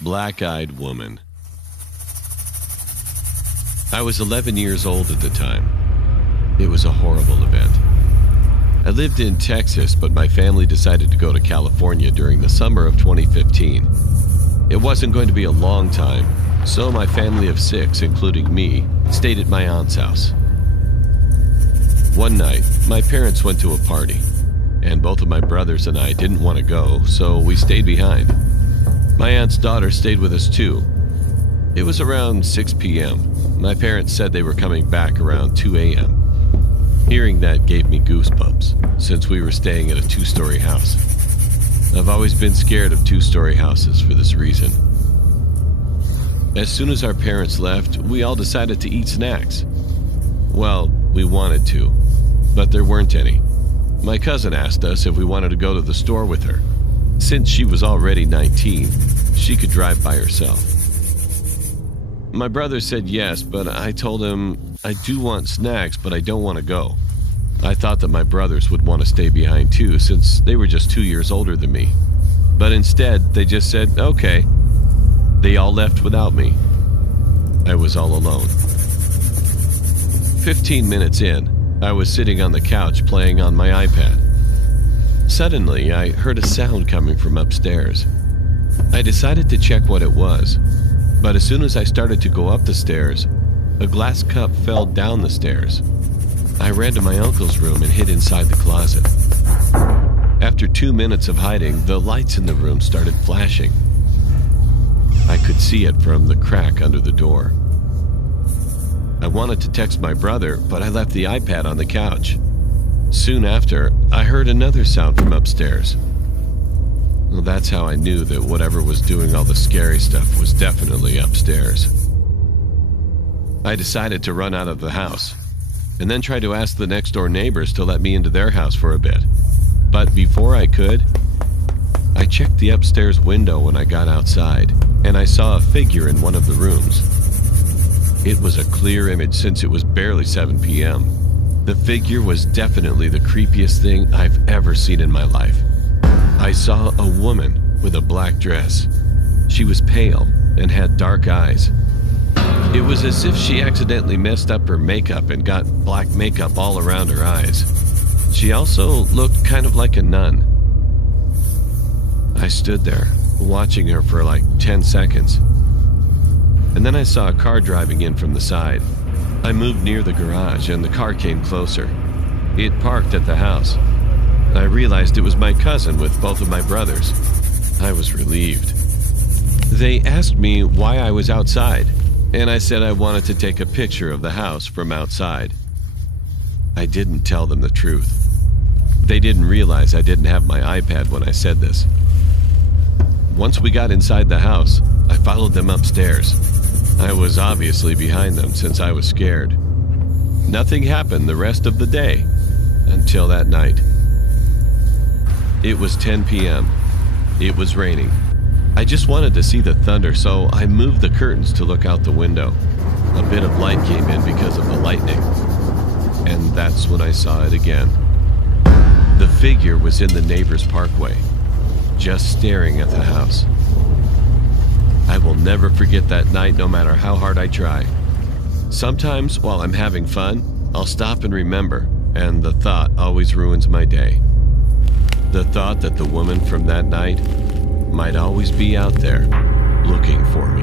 Black-Eyed Woman. I was 11 years old at the time. It was a horrible event. I lived in Texas, but my family decided to go to California during the summer of 2015. It wasn't going to be a long time, so my family of 6, including me, stayed at my aunt's house. One night, my parents went to a party, and both of my brothers and I didn't want to go, so we stayed behind. My aunt's daughter stayed with us too. It was around 6 p.m. My parents said they were coming back around 2 a.m. Hearing that gave me goosebumps, since we were staying at a 2-story house. I've always been scared of 2-story houses for this reason. As soon as our parents left, we all decided to eat snacks. Well, we wanted to, but there weren't any. My cousin asked us if we wanted to go to the store with her. Since she was already 19, she could drive by herself. My brother said yes, but I told him I do want snacks, but I don't want to go. I thought that my brothers would want to stay behind too, since they were just 2 years older than me. But instead, they just said, okay. They all left without me. I was all alone. 15 minutes in, I was sitting on the couch playing on my iPad. Suddenly, I heard a sound coming from upstairs. I decided to check what it was, but as soon as I started to go up the stairs, a glass cup fell down the stairs. I ran to my uncle's room and hid inside the closet. After 2 minutes of hiding, the lights in the room started flashing. I could see it from the crack under the door. I wanted to text my brother, but I left the iPad on the couch. Soon after, I heard another sound from upstairs. Well, that's how I knew that whatever was doing all the scary stuff was definitely upstairs. I decided to run out of the house, and then try to ask the next door neighbors to let me into their house for a bit. But before I could, I checked the upstairs window when I got outside, and I saw a figure in one of the rooms. It was a clear image since it was barely 7 p.m. The figure was definitely the creepiest thing I've ever seen in my life. I saw a woman with a black dress. She was pale and had dark eyes. It was as if she accidentally messed up her makeup and got black makeup all around her eyes. She also looked kind of like a nun. I stood there, watching her for like 10 seconds. And then I saw a car driving in from the side. I moved near the garage and the car came closer. It parked at the house. I realized it was my cousin with both of my brothers. I was relieved. They asked me why I was outside, and I said I wanted to take a picture of the house from outside. I didn't tell them the truth. They didn't realize I didn't have my iPad when I said this. Once we got inside the house, I followed them upstairs. I was obviously behind them since I was scared. Nothing happened the rest of the day until that night. It was 10 p.m. It was raining. I just wanted to see the thunder, so I moved the curtains to look out the window. A bit of light came in because of the lightning. And that's when I saw it again. The figure was in the neighbor's parkway, just staring at the house. I will never forget that night, no matter how hard I try. Sometimes, while I'm having fun, I'll stop and remember, and the thought always ruins my day. The thought that the woman from that night might always be out there looking for me.